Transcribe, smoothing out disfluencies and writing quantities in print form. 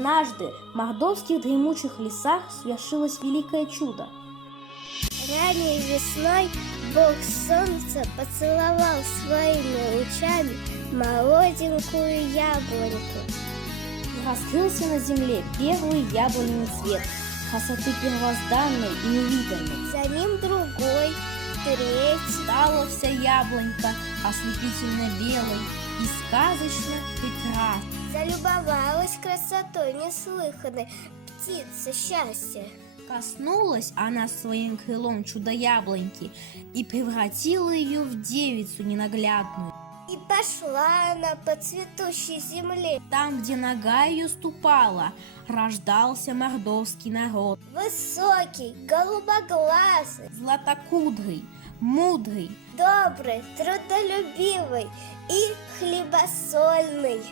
однажды в мордовских дремучих лесах свершилось великое чудо. Ранней весной Бог Солнца поцеловал своими лучами молоденькую яблоньку. И раскрылся на земле первый яблоневый цвет, красоты первозданной и невиданной. За ним другой, третий. Стала вся яблонька ослепительно белой и сказочно прекрасной. Залюбовалась красотой неслыханной птица счастья. Коснулась она своим крылом чудо-яблоньки и превратила ее в девицу ненаглядную. И пошла она по цветущей земле. Там, где нога ее ступала, рождался мордовский народ. Высокий, голубоглазый, Златокудрый, мудрый, добрый, трудолюбивый и хлебосольный.